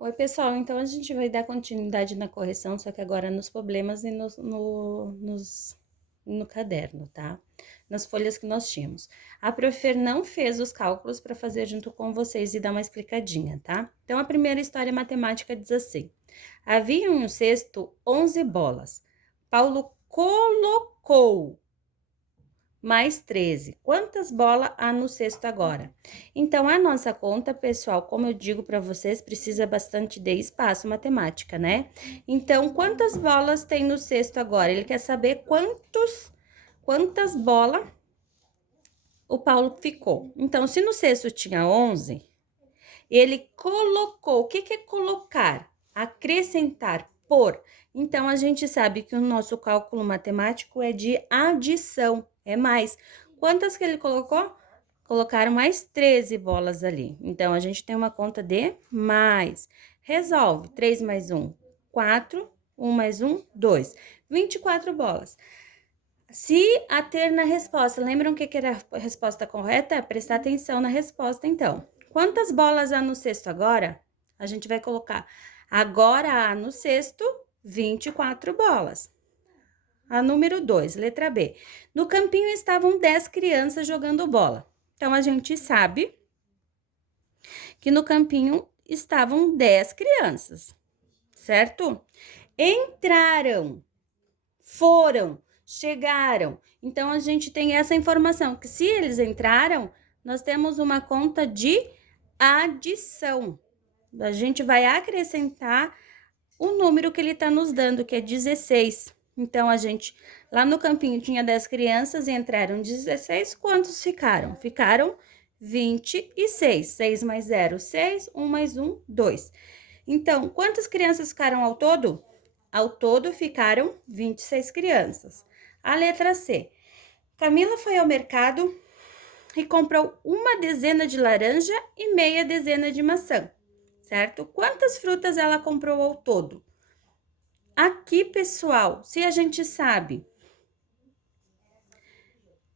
Oi, pessoal. Então, a gente vai dar continuidade na correção, só que agora nos problemas e no caderno, tá? Nas folhas que nós tínhamos. A Profer não fez os cálculos para fazer junto com vocês e dar uma explicadinha, tá? Então, a primeira história matemática diz assim: havia em um cesto 11 bolas. Paulo colocou mais 13. Quantas bolas há no cesto agora? Então, a nossa conta, pessoal, como eu digo para vocês, precisa bastante de espaço matemática, né? Então, quantas bolas tem no cesto agora? Ele quer saber quantas bolas o Paulo ficou. Então, se no cesto tinha 11, ele colocou. O que é colocar? Acrescentar, por. Então, a gente sabe que o nosso cálculo matemático é de adição, é mais. Quantas que ele colocou? Colocaram mais 13 bolas ali. Então, a gente tem uma conta de mais. Resolve. 3 mais 1, 4. 1 mais 1, 2. 24 bolas. Se a ter na resposta, lembram o que era a resposta correta? Prestar atenção na resposta, então. Quantas bolas há no cesto agora? A gente vai colocar. Agora há no cesto 24 bolas. A número 2, letra B. No campinho estavam 10 crianças jogando bola. Então, a gente sabe que no campinho estavam 10 crianças, certo? Entraram, foram, chegaram. Então, a gente tem essa informação, que se eles entraram, nós temos uma conta de adição. A gente vai acrescentar o número que ele está nos dando, que é 16. Então, a gente, lá no campinho tinha 10 crianças e entraram 16. Quantos ficaram? Ficaram 26. 6 mais 0, 6. 1 mais 1, 2. Então, quantas crianças ficaram ao todo? Ao todo ficaram 26 crianças. A letra C. Camila foi ao mercado e comprou uma dezena de laranja e meia dezena de maçã, certo? Quantas frutas ela comprou ao todo? Aqui, pessoal, se a gente sabe,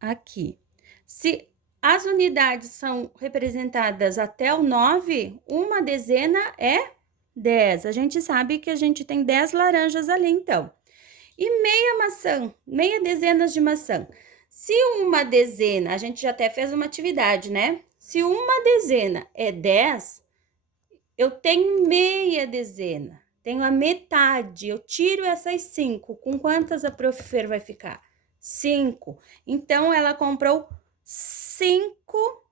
aqui, se as unidades são representadas até o 9, uma dezena é 10. A gente sabe que a gente tem 10 laranjas ali, então. E meia maçã, meia dezenas de maçã. Se uma dezena, a gente já até fez uma atividade, né? Se uma dezena é 10, eu tenho meia dezena. Tenho a metade, eu tiro essas 5. Com quantas a Prof. Fer vai ficar? 5. Então, ela comprou 5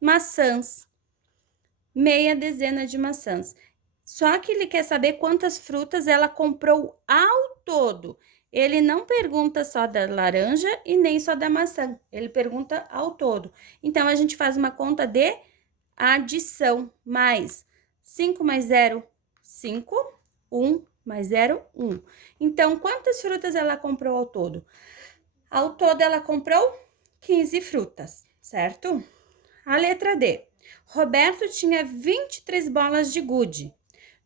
maçãs. Meia dezena de maçãs. Só que ele quer saber quantas frutas ela comprou ao todo. Ele não pergunta só da laranja e nem só da maçã. Ele pergunta ao todo. Então, a gente faz uma conta de adição. Mais 5 mais 0, 5. 1 mais 0, 1. Então, quantas frutas ela comprou ao todo? Ao todo, ela comprou 15 frutas, certo? A letra D. Roberto tinha 23 bolas de gude.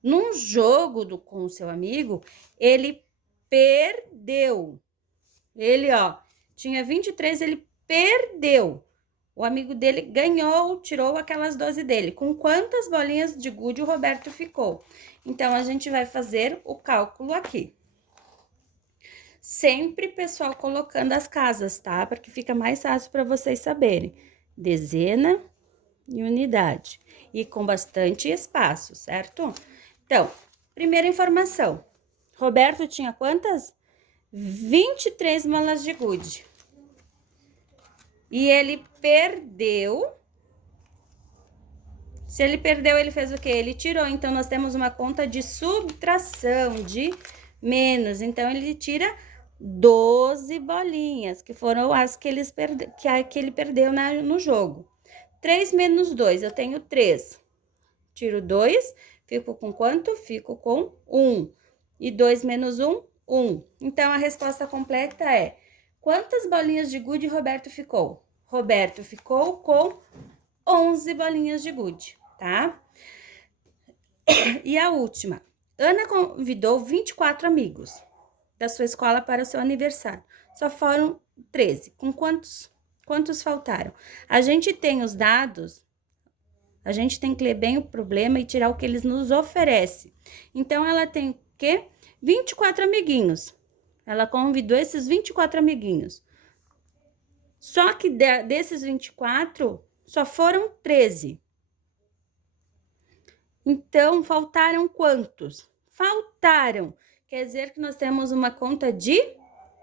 Num jogo com o seu amigo, ele perdeu. Ele, tinha 23, ele perdeu. O amigo dele ganhou, tirou aquelas 12 dele. Com quantas bolinhas de gude o Roberto ficou? Então, a gente vai fazer o cálculo aqui. Sempre, pessoal, colocando as casas, tá? Porque fica mais fácil para vocês saberem. Dezena e unidade. E com bastante espaço, certo? Então, primeira informação. Roberto tinha quantas? 23 bolas de gude. E ele perdeu. Se ele perdeu, ele fez o quê? Ele tirou. Então, nós temos uma conta de subtração, de menos. Então, ele tira 12 bolinhas, que foram as que ele perdeu no jogo. 3 menos 2, eu tenho 3. Tiro 2, fico com quanto? Fico com 1. E 2 menos 1, 1. Então, a resposta completa é: quantas bolinhas de gude Roberto ficou? Roberto ficou com 11 bolinhas de gude, tá? E a última. Ana convidou 24 amigos da sua escola para o seu aniversário. Só foram 13. Com quantos faltaram? A gente tem os dados A gente tem que ler bem o problema e tirar o que eles nos oferecem. Então, ela tem o quê? 24 amiguinhos. Ela convidou esses 24 amiguinhos. Só que desses 24, só foram 13. Então, faltaram quantos? Faltaram. Quer dizer que nós temos uma conta de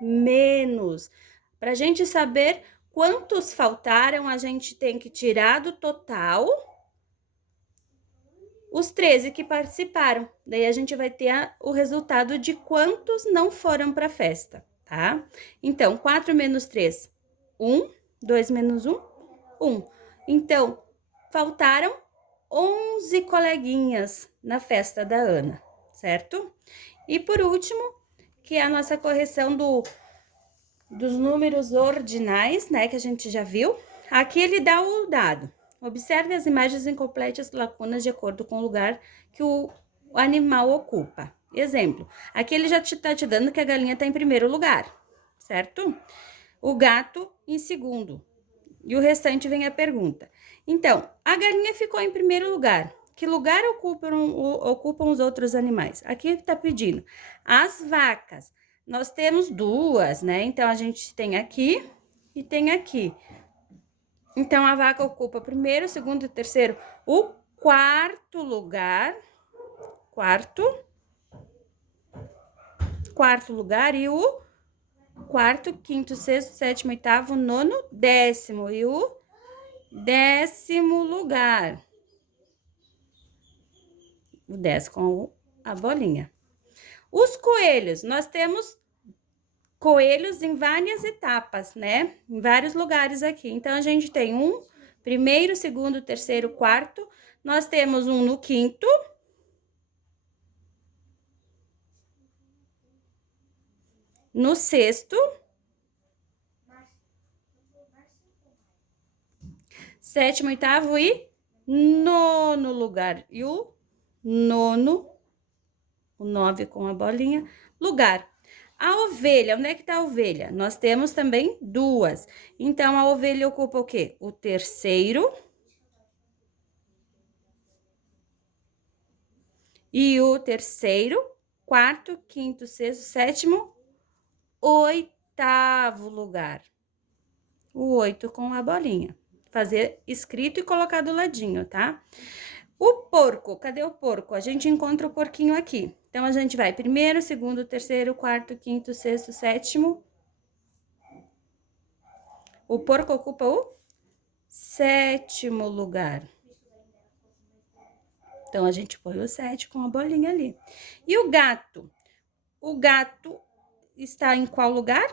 menos. Para a gente saber quantos faltaram, a gente tem que tirar do total os 13 que participaram. Daí a gente vai ter o resultado de quantos não foram para a festa, tá? Então, 4 menos 3, 1. 2 menos 1, 1. Então, faltaram 11 coleguinhas na festa da Ana, certo? E por último, que é a nossa correção dos números ordinais, né, que a gente já viu. Aqui ele dá o dado. Observe as imagens incompletas lacunas de acordo com o lugar que o animal ocupa. Exemplo, aqui ele já está te dando que a galinha está em primeiro lugar, certo? O gato em segundo. E o restante vem a pergunta. Então, a galinha ficou em primeiro lugar. Que lugar ocupam os outros animais? Aqui está pedindo. As vacas. Nós temos duas, né? Então, a gente tem aqui e tem aqui. Então, a vaca ocupa primeiro, segundo e terceiro. O quarto lugar. Quarto lugar e o quarto, quinto, sexto, sétimo, oitavo, nono, décimo. E o 10º lugar. O 10 com a bolinha. Os coelhos, nós temos coelhos em várias etapas, né? Em vários lugares aqui. Então, a gente tem um, primeiro, segundo, terceiro, quarto. Nós temos um no quinto. No sexto. Sétimo, oitavo e nono lugar. E o nono, o 9 com a bolinha, lugar. A ovelha, onde é que tá a ovelha? Nós temos também duas. Então, a ovelha ocupa o quê? O terceiro. E o terceiro, quarto, quinto, sexto, sétimo, oitavo lugar. O 8 com a bolinha. Fazer escrito e colocar do ladinho, tá? O porco, cadê o porco? A gente encontra o porquinho aqui. Então, a gente vai primeiro, segundo, terceiro, quarto, quinto, sexto, sétimo. O porco ocupa o 7º lugar. Então, a gente põe o 7 com a bolinha ali. E o gato? O gato está em qual lugar?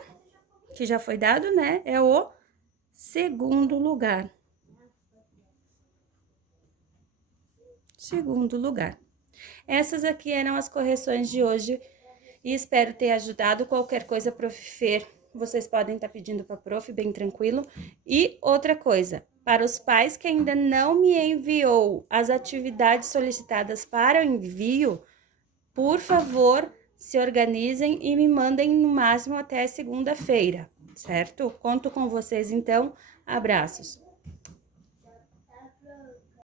Que já foi dado, né? É o 2º lugar. 2º lugar. Essas aqui eram as correções de hoje e espero ter ajudado. Qualquer coisa, Prof. Fer, vocês podem estar pedindo para a Prof, bem tranquilo. E outra coisa, para os pais que ainda não me enviou as atividades solicitadas para o envio, por favor, se organizem e me mandem no máximo até segunda-feira, certo? Conto com vocês então. Abraços.